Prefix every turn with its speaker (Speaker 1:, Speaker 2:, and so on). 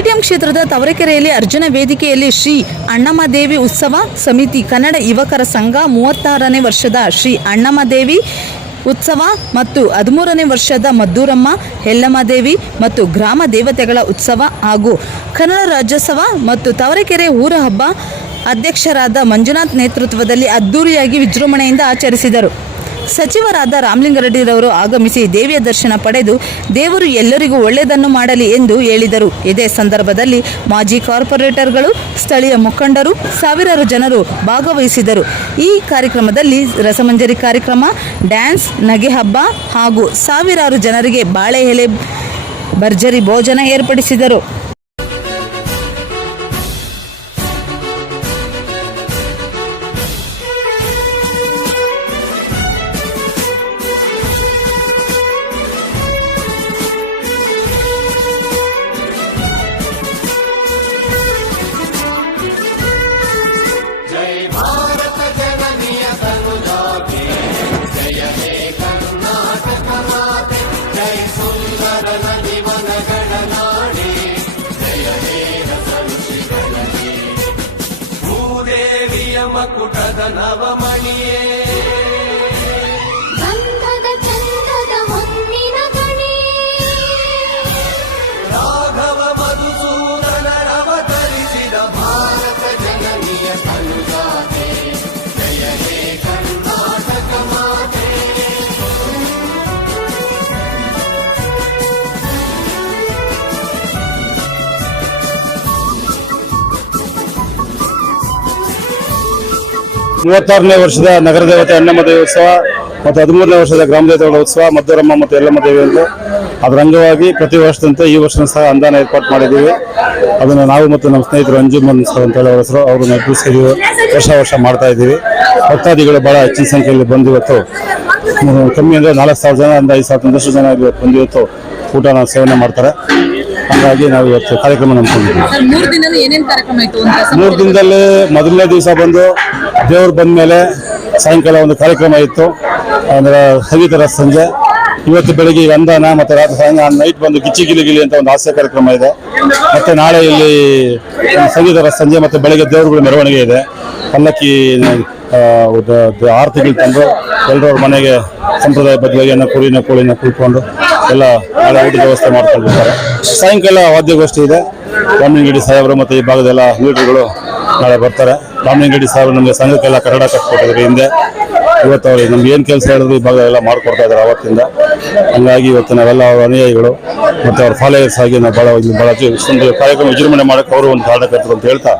Speaker 1: ಕ್ಷೇತ್ರದ ತವರೆಕೆರೆಯಲ್ಲಿ ಅರ್ಜುನ ವೇದಿಕೆಯಲ್ಲಿ ಶ್ರೀ ಅಣ್ಣಮ್ಮದೇವಿ ಉತ್ಸವ ಸಮಿತಿ ಕನ್ನಡ ಯುವಕರ ಸಂಘ ಮೂವತ್ತಾರನೇ ವರ್ಷದ ಶ್ರೀ ಅಣ್ಣಮ್ಮದೇವಿ ಉತ್ಸವ ಮತ್ತು ಹದಿಮೂರನೇ ವರ್ಷದ ಮದ್ದೂರಮ್ಮ, ಹೆಲ್ಲಮ್ಮದೇವಿ ಮತ್ತು ಗ್ರಾಮ ದೇವತೆಗಳ ಉತ್ಸವ ಹಾಗೂ ಕನ್ನಡ ರಾಜ್ಯೋತ್ಸವ ಮತ್ತು ತವರೆಕೆರೆ ಊರ ಹಬ್ಬ ಅಧ್ಯಕ್ಷರಾದ ಮಂಜುನಾಥ್ ನೇತೃತ್ವದಲ್ಲಿ ಅದ್ದೂರಿಯಾಗಿ ವಿಜೃಂಭಣೆಯಿಂದ ಆಚರಿಸಿದರು. ಸಚಿವರಾದ ರಾಮಲಿಂಗಾರೆಡ್ಡಿರವರು ಆಗಮಿಸಿ ದೇವಿಯ ದರ್ಶನ ಪಡೆದು ದೇವರು ಎಲ್ಲರಿಗೂ ಒಳ್ಳೆಯದನ್ನು ಮಾಡಲಿ ಎಂದು ಹೇಳಿದರು. ಇದೇ ಸಂದರ್ಭದಲ್ಲಿ ಮಾಜಿ ಕಾರ್ಪೊರೇಟರ್ಗಳು, ಸ್ಥಳೀಯ ಮುಖಂಡರು, ಸಾವಿರಾರು ಜನರು ಭಾಗವಹಿಸಿದರು ಈ ಕಾರ್ಯಕ್ರಮದಲ್ಲಿ ರಸಮಂಜರಿ ಕಾರ್ಯಕ್ರಮ, ಡ್ಯಾನ್ಸ್, ನಗೆ ಹಬ್ಬ ಹಾಗೂ ಸಾವಿರಾರು ಜನರಿಗೆ ಬಾಳೆ ಎಲೆ ಭರ್ಜರಿ ಭೋಜನ ಏರ್ಪಡಿಸಿದರು.
Speaker 2: మకుటద నవమ
Speaker 3: ಮೂವತ್ತಾರನೇ ವರ್ಷದ ನಗರ ದೇವತೆ ಅಣ್ಣಮ್ಮ ದೇವಿ ಉತ್ಸವ ಮತ್ತು ಹದಿಮೂರನೇ ವರ್ಷದ ಗ್ರಾಮ ದೇವತೆಗಳ ಉತ್ಸವ, ಮದ್ದೂರಮ್ಮ ಮತ್ತು ಎಲ್ಲಮ್ಮ ದೇವಿ ಅಂತ ಅದರ ಅಂಗವಾಗಿ ಪ್ರತಿ ವರ್ಷದಂತೆ ಈ ವರ್ಷ ಸಹ ಅಂದಾನ ಏರ್ಪಾಟ್ ಮಾಡಿದ್ದೀವಿ. ಅದನ್ನು ನಾವು ಮತ್ತು ನಮ್ಮ ಸ್ನೇಹಿತರು ಅಂಜುಮನ್ ಸರ್ ಅಂತ ಹೇಳಿ ಅವ್ರ ಹೆಸರು. ಅವ್ರನ್ನ ಸೇರಿ ವರ್ಷ ವರ್ಷ ಮಾಡ್ತಾ ಇದ್ದೀವಿ. ಭಕ್ತಾದಿಗಳು ಬಹಳ ಹೆಚ್ಚಿನ ಸಂಖ್ಯೆಯಲ್ಲಿ ಬಂದಿವತ್ತು ಕಮ್ಮಿ ಅಂದರೆ ನಾಲ್ಕು ಸಾವಿರ ಜನ ಐದು ಸಾವಿರ, ಒಂದಷ್ಟು ಜನ ಇವತ್ತು ಬಂದಿವತ್ತು ಊಟನ ಸೇವನೆ ಮಾಡ್ತಾರೆ. ಹಾಗಾಗಿ ನಾವು ಇವತ್ತು ಕಾರ್ಯಕ್ರಮ ನಂಬ್ಕೊಂಡಿದ್ದೀವಿ
Speaker 4: ಮೂರ್ ದಿನದ ಏನೇನ್ ಕಾರ್ಯಕ್ರಮ ಇತ್ತು? ಅಂತ
Speaker 3: ಮೂರು ದಿನದಲ್ಲಿ ಮೊದಲನೇ ದಿವಸ ಬಂದು ದೇವರು ಬಂದ ಮೇಲೆ ಸಾಯಂಕಾಲ ಒಂದು ಕಾರ್ಯಕ್ರಮ ಇತ್ತು. ಅಂದ್ರೆ ಸಂಗೀತ ಸಂಜೆ. ಇವತ್ತು ಬೆಳಿಗ್ಗೆ ಅಂದಾನ ಮತ್ತೆ ರಾತ್ರಿ ಸಾಯಂಕಾಲ ನೈಟ್ ಬಂದು ಗಿಚ್ಚಿ ಗಿಲಿ ಗಿಲಿ ಅಂತ ಒಂದು ಹಾಸ್ಯ ಕಾರ್ಯಕ್ರಮ ಇದೆ. ಮತ್ತೆ ನಾಳೆ ಇಲ್ಲಿ ಸಂಗೀತ ಸಂಜೆ ಮತ್ತೆ ಬೆಳಿಗ್ಗೆ ದೇವರುಗಳ ಮೆರವಣಿಗೆ ಇದೆ. ಪಲ್ಲಕ್ಕಿ ಆರತಿಗಳು ತಂದು ಎಲ್ಲರವ್ರ ಮನೆಗೆ ಸಂಪ್ರದಾಯ ಬದಲಾಗಿ ಕುರಿನ ಕೋಳಿನ ಕುಯ್ಕೊಂಡು ಎಲ್ಲ ಊಟದ ವ್ಯವಸ್ಥೆ ಮಾಡ್ಕೊಂಡಿರ್ತಾರೆ ಸಾಯಂಕಾಲ ವಾದ್ಯಗೋಷ್ಠಿ ಇದೆ ರಾಮಲಿಂಗಡಿ ಸಾಹೇಬರು ಮತ್ತು ಈ ಭಾಗದ ಎಲ್ಲ ಲೀಡರ್ಗಳು ನಾಳೆ ಬರ್ತಾರೆ ರಾಮಲಿಂಗಡಿ ಸಾಹೇಬರು ನಮಗೆ ಸಂಘಕ್ಕೆಲ್ಲ ಕನ್ನಡ ಕಟ್ಕೊಟ್ಟಿದ್ರು ಹಿಂದೆ ಇವತ್ತು ಅವ್ರಿಗೆ ನಮ್ಗೆ ಏನು ಕೆಲಸ ಹೇಳಿದ್ರು ಈ ಭಾಗ ಎಲ್ಲ ಮಾಡ್ಕೊಡ್ತಾ ಇದ್ದಾರೆ ಅವತ್ತಿಂದ ಹಂಗಾಗಿ ಇವತ್ತು ನಾವೆಲ್ಲ ಅವರ ಅನುಯಾಯಿಗಳು ಮತ್ತು ಅವ್ರ ಫಾಲೋಯರ್ಸ್ ಆಗಿ ನಾವು ಭಾಳ ಭಾಳ ಕಾರ್ಯಕ್ರಮ ವಿಜೃಂಭಣೆ ಮಾಡೋಕೆ ಅವರು ಒಂದು ಕಾರಣಕರ್ತರು ಅಂತ ಹೇಳ್ತಾ